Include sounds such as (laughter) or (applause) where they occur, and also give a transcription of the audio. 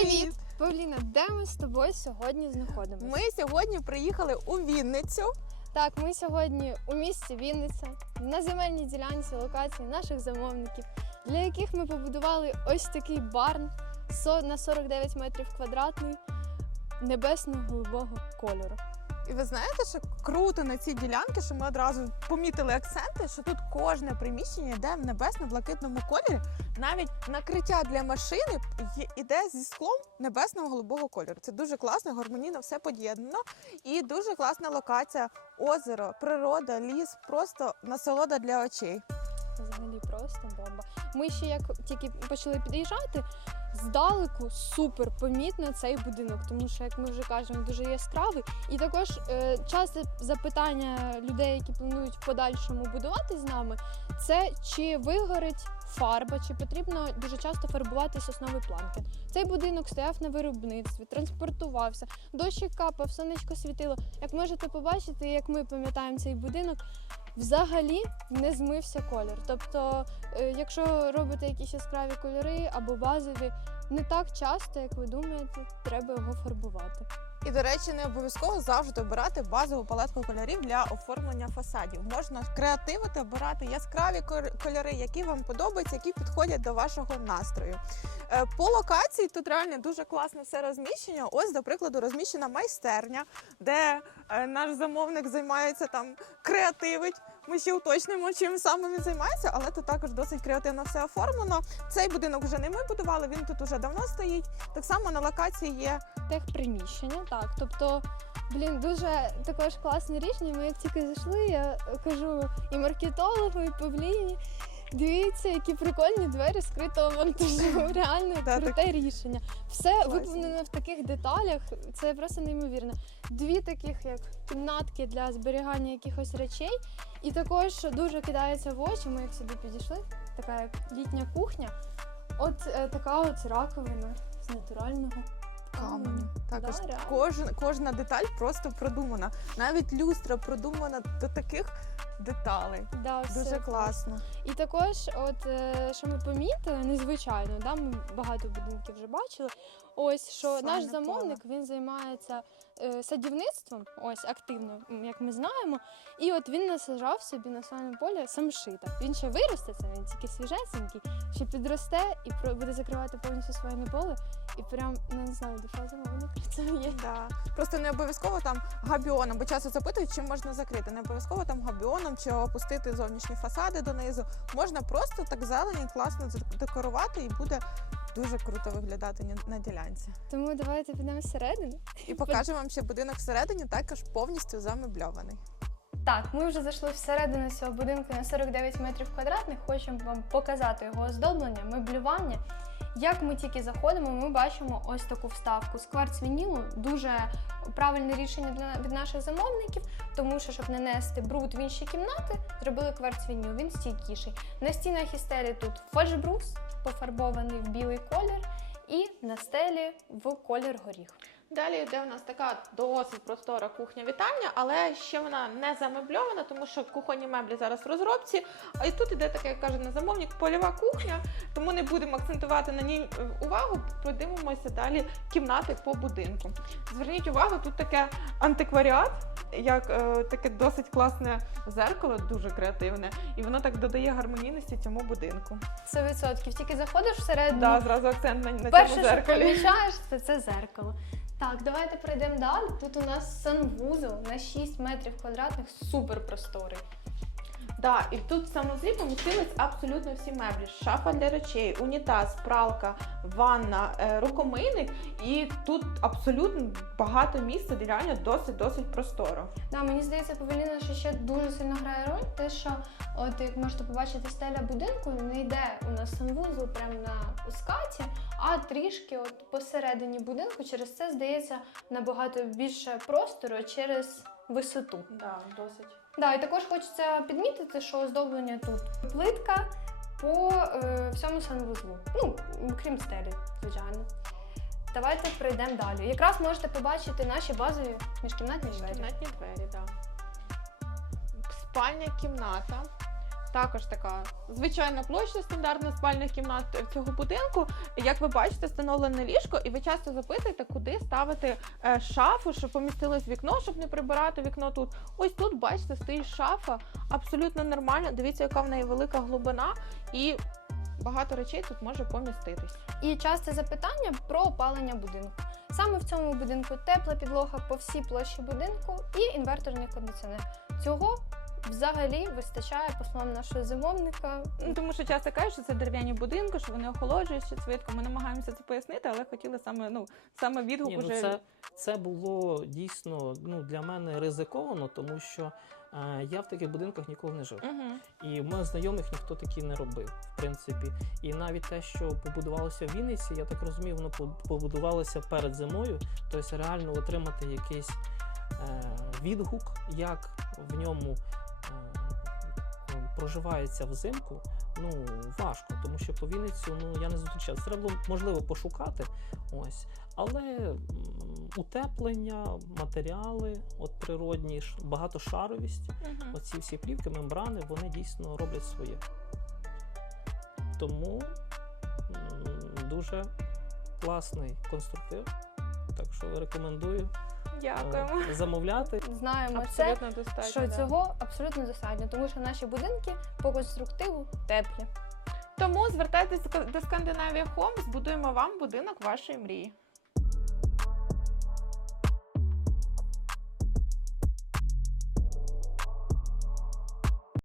Привіт! Павліна, де ми з тобою сьогодні знаходимося? Ми сьогодні приїхали у Вінницю. Так, ми сьогодні у місті Вінниця на земельній ділянці локації наших замовників, для яких ми побудували ось такий барн на 49 метрів квадратний небесно-голубого кольору. І ви знаєте, що круто на цій ділянці, що ми одразу помітили акценти, що тут кожне приміщення йде в небесно-блакитному кольорі. Навіть накриття для машини іде зі склом небесного голубого кольору. Це дуже класно, гармонійно все поєднано. І дуже класна локація, озеро, природа, ліс, просто насолода для очей. Взагалі просто бомба. Ми ще як тільки почали під'їжджати, здалеку супер помітно цей будинок, тому що, як ми вже кажемо, дуже яскравий. І також е, часте запитання людей, які планують в подальшому будувати з нами, це чи вигорить фарба, чи потрібно дуже часто фарбувати сосновий планкен. Цей будинок стояв на виробництві, транспортувався, дощик капав, сонечко світило. Як можете побачити, як ми пам'ятаємо цей будинок, взагалі не змився колір. Тобто, е, якщо робите якісь яскраві кольори або базові, не так часто, як ви думаєте, треба його фарбувати. І, до речі, не обов'язково завжди обирати базову палетку кольорів для оформлення фасадів. Можна креативити, обирати яскраві кольори, які вам подобаються, які підходять до вашого настрою. Е, По локації тут реально дуже класне все розміщення. Ось, до прикладу, розміщена майстерня, де е, наш замовник займається там креативить. Ми ще уточнимо, чим саме він займається, але тут також досить креативно все оформлено. Цей будинок вже не ми будували, він тут уже давно стоїть. Так само на локації є Техприміщення, так. Тобто, блін, дуже також класне рішення. Ми як тільки зайшли, я кажу і маркетологу, і Павліні. Дивіться, які прикольні двері скритого монтажу. (laughs) Реально круте рішення. Все Класні. виповнено в таких деталях. Це просто неймовірно. Дві таких як кімнатки для зберігання якихось речей. І також дуже кидається в очі. Ми як сюди підійшли. Така як літня кухня. От е, така от раковина з натурального каменю. Також Да, кожен, кожна деталь просто продумана. Навіть люстра продумана до таких деталей. Да, все Дуже класно. І також, от е, що ми помітили, незвичайно, да, ми багато будинків вже бачили. Ось що Саме наш поле. замовник він займається е, садівництвом, ось активно, як ми знаємо. І от він насаджав собі на своєму полі самшита. Він ще виросте, це він тільки свіжесенький, ще підросте і про- буде закривати повністю своє поле. І прям ну, не знаю, душа замовника це є. Да. Просто не обов'язково там габіоном, бо часто запитують, чим можна закрити. Не обов'язково там габіоном чи опустити зовнішні фасади донизу. Можна просто так зелені класно декорувати і буде дуже круто виглядати на ділянці. Тому давайте підемо всередину. І покажемо вам, що будинок всередині також повністю замебльований. Так, ми вже зайшли всередину цього будинку на 49 метрів квадратних. Хочемо вам показати його оздоблення, меблювання. Як ми тільки заходимо, ми бачимо ось таку вставку з кварцвінілу. Дуже правильне рішення для від наших замовників, тому що щоб не нести бруд в інші кімнати, зробили кварцвініл, він стійкіший. На стінах істері тут фальшбрус, пофарбований в білий колір, і на стелі в колір горіх. Далі йде у нас така досить простора кухня-вітальня, але ще вона не замебльована, тому що кухонні меблі зараз в розробці. А і тут іде таке, як каже на замовник, польова кухня, тому не будемо акцентувати на ній е, увагу. Подивимося далі кімнати по будинку. Зверніть увагу, тут таке антикваріат, як е, таке досить класне зеркало, дуже креативне, і воно так додає гармонійності цьому будинку. 100%. Тільки заходиш всередину, Да, зразу акцент на, на Перше, що помічаєш, це, це зеркало. Так, давайте пройдемо далі. Тут у нас санвузол на 6 метрів квадратних, супер просторий. Да, і тут в санузлі помістились абсолютно всі меблі: шафа для речей, унітаз, пралка, ванна, е, рукомийник. І тут абсолютно багато місця, де реально досить досить просторо. Да, мені здається, Павеліна, що ще дуже сильно грає роль, те, що, от як можете побачити, стеля будинку не йде у нас санвузол прямо на скаті, а трішки от посередині будинку. Через це здається набагато більше простору через висоту. Да, досить. Да, і також хочеться підмітити, що оздоблення тут плитка по е, всьому санвузлу. Ну, крім стелі, звичайно. Давайте пройдемо далі. Якраз можете побачити наші базові міжкімнатні двері. Міжкімнатні двері, да. Спальня кімната. Також така звичайна площа стандартна спальних кімнат цього будинку. Як ви бачите, встановлене ліжко, і ви часто запитуєте, куди ставити е, шафу, щоб помістилось вікно, щоб не прибирати вікно тут. Ось тут, бачите, стоїть шафа, абсолютно нормально. Дивіться, яка в неї велика глибина, і багато речей тут може поміститись. І часте запитання про опалення будинку. Саме в цьому будинку тепла підлога по всій площі будинку і інверторний кондиціонер. Цього взагалі вистачає, по словам нашого замовника. Ну, тому що часто кажуть, що це дерев'яні будинки, що вони охолоджуються швидко. Ми намагаємося це пояснити, але хотіли саме ну саме відгук Ні, ну уже це, це було дійсно ну, для мене ризиковано, тому що е, я в таких будинках ніколи не жив. Угу. І в моїх знайомих ніхто такі не робив, в принципі. І навіть те, що побудувалося в Вінниці, я так розумію, воно по- побудувалося перед зимою. Тобто реально отримати якийсь е, відгук, як в ньому проживається взимку, ну важко, тому що по Вінницю ну, я не зустрічав. Треба було можливо пошукати. Ось. Але утеплення, матеріали, от природні, багатошаровість Угу. оці всі плівки, мембрани, вони дійсно роблять своє. Тому дуже класний конструктив. Так що рекомендую е, Дякуємо. замовляти. Знаємо це, достатньо. що да. цього абсолютно достатньо, тому що наші будинки по конструктиву теплі. Тому звертайтесь до Скандинавія Home, збудуємо вам будинок вашої мрії.